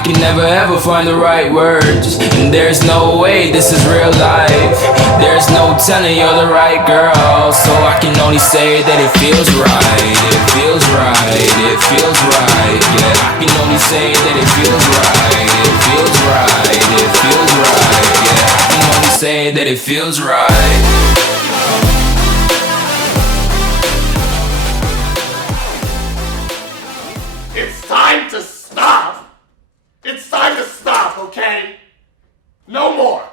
I can never ever find the right words, and there's no way this is real life. There's no telling you're the right girl, so I can only say that it feels right. It feels right, it feels right. Yeah, I can only say that it feels right. It feels right, it feels right. Yeah, I can only say that it feels right. It's time to stop! It's time to stop, okay? No more!